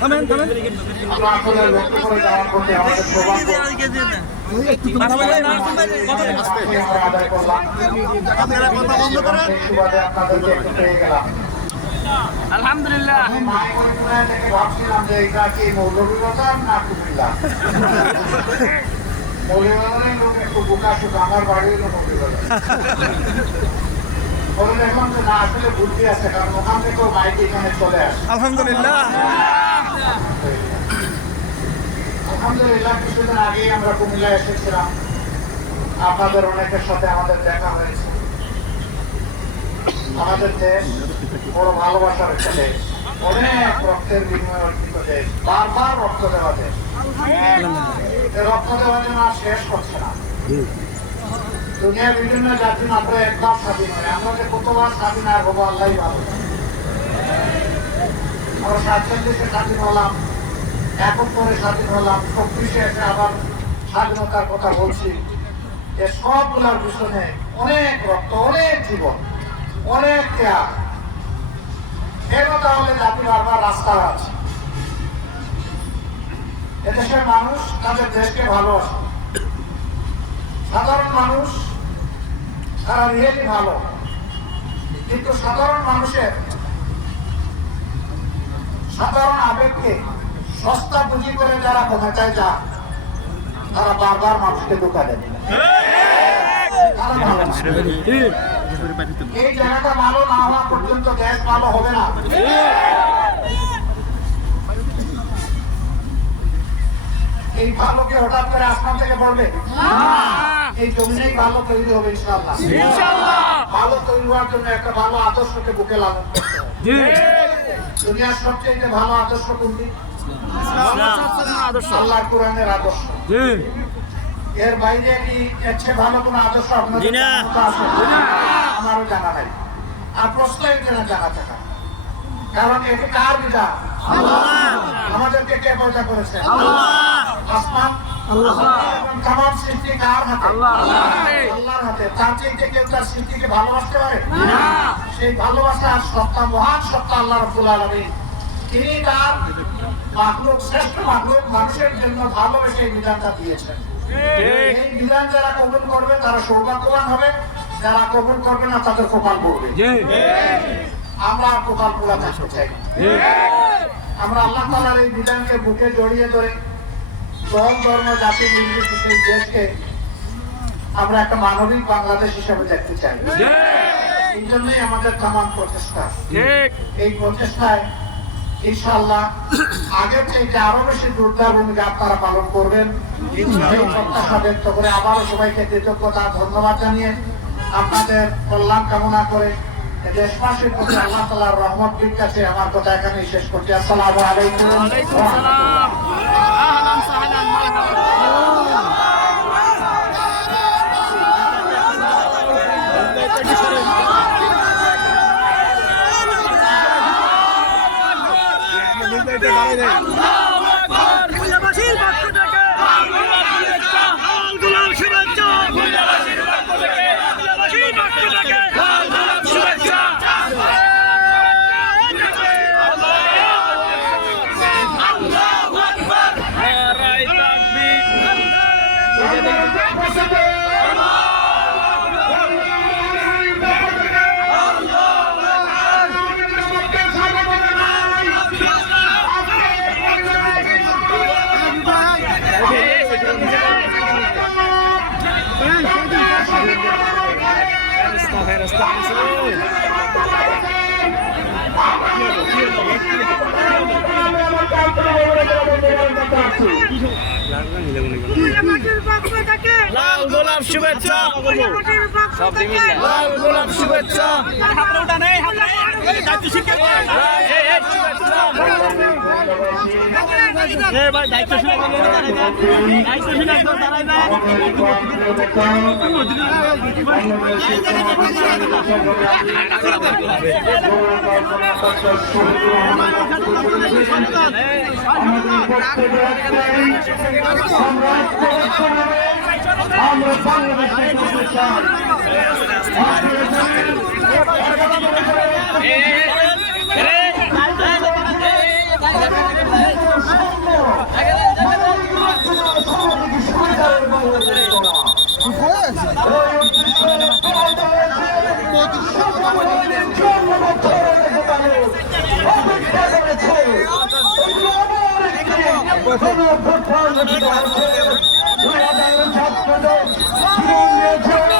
আসলে লক্ষ্য করে যাওয়ার প্রতি আমাদের সৌভাগ্য আমরা আদায় করলাম। সুবাদে আপনাদেরকে একটু পেয়ে গেলাম। আলহামদুলিল্লাহ। থেকে ভাবছিলাম যে এটা কি মৌলভীবাজার না কুমিল্লা। মৌলভীবাজারের লোক একটু বোকা শুধু, আমার বাড়ি হলো মৌলভীবাজার। বলে দেখলাম যে না, আসলে বুদ্ধি আছে, কারণ ওখান থেকেও বাইক এখানে চলে আসে। আলহামদুলিল্লাহ। আলহামদুলিল্লাহ, কিছুদিন আগেই আমরা কুমিল্লা এসেছিলাম, আপনাদের অনেকের সাথে আমাদের দেখা হয়েছে। আমাদের দেশ বড় ভালোবাসার একটা দেশ, অনেক রক্তের বিনিময়ে অর্জিত দেশ, বারবার রক্ত দেওয়া দেশ। রক্ত দেওয়া যেন আর শেষ করছে না। দুনিয়ার বিভিন্ন জাতি মাত্র একবার স্বাধীন হয়, আমরা যে কতবার স্বাধীন আর হবো আল্লাহ ভালো। আমরা 47-এ স্বাধীন হলাম, 71-এ স্বাধীন হলাম, 26-এ এসে আবার স্বাধীনতার কথা বলছি। এ সবগুলোর পিছনে অনেক রক্ত, অনেক জীবন, অনেক ত্যাগ। কেন তাহলে জাতি বারবার রাস্তায় আছে? এদেশের মানুষ তাদের দেশকে ভালোবাসে, সাধারণ মানুষ তারা রিয়েলি ভালো, কিন্তু সাধারণ মানুষের সাধারণ আবেগকে সস্তা পুঁজি করে যারা ক্ষমতায় যায়, তারা বারবার মানুষকে ধোঁকা দেয়। তারা ভালো না। এই জায়গাটা ভালো না হওয়া পর্যন্ত দেশ ভালো হবে না। এই ভালোকে হঠাৎ করে আসমান থেকে পড়বে, এই জমিনেই ভালো তৈরি হবে ইনশাআল্লাহ। ভালো তৈরি হওয়ার জন্য একটা ভালো আদর্শকে বুকে লালন করতে হবে। দুনিয়ার সবচেয়ে ভালো আদর্শ কোনটি? আল্লাহর কোরআনের আদর্শ। এর বাইরে কি এর চেয়ে ভালো কোনো আদর্শ আপনাদের আছে? আমারও জানা নাই, আর প্রশ্নই জানা থাকা। কারণ এটি কার বিধান? আমাদেরকে কে পয়দা করেছে? আসমান এবং তামাম সৃষ্টি কার হাতে? আল্লাহর হাতে। তার চেয়ে কেউ তার সৃষ্টিকে ভালোবাসতে পারে? সেই ভালোবাসার সত্তা, মহান সত্তা আল্লাহ রাব্বুল আলামিন, তিনি তার মাখলুক, শ্রেষ্ঠ মাখলুক মানুষের জন্য ভালোবেসে এই বিধানটা দিয়েছেন। এই বিধান যারা কবুল করবে তারা সৌভাগ্যবান হবে, যারা কবুল করবে না তাদের কপাল পড়বে। আমরা কপাল পোড়া থাকতে চাই। আমরা আল্লাহ তাআলার এই বিধানকে বুকে জড়িয়ে ধরে দল, ধর্ম, জাতি নির্বিশেষে এই দেশকে আমরা একটা মানবিক বাংলাদেশ হিসেবে দেখতে চাই। এই জন্যই আমাদের তামাম প্রচেষ্টা। এই প্রচেষ্টায় ইনশাআল্লাহ আগের থেকে আরো বেশি জোরদার ভূমিকা আপনারা পালন করবেন, এই প্রত্যাশা ব্যক্ত করে আবারও সবাইকে কৃতজ্ঞতা, ধন্যবাদ জানিয়ে আপনাদের কল্যাণ কামনা করে দেশবাসীর প্রতি আল্লাহ তাআলার রহমত বিকাশে আমার কথা এখানেই শেষ করছি। আসসালামু আলাইকুম। লাল গোলাপ শুভেচ্ছা, লাল গোলাপ শুভেচ্ছা। আমরা বাংলাদেশ গণঅভ্যুত্থান ঘোষিত হয়েছে। 2000 ছাত্রদের জীবন নিয়েছে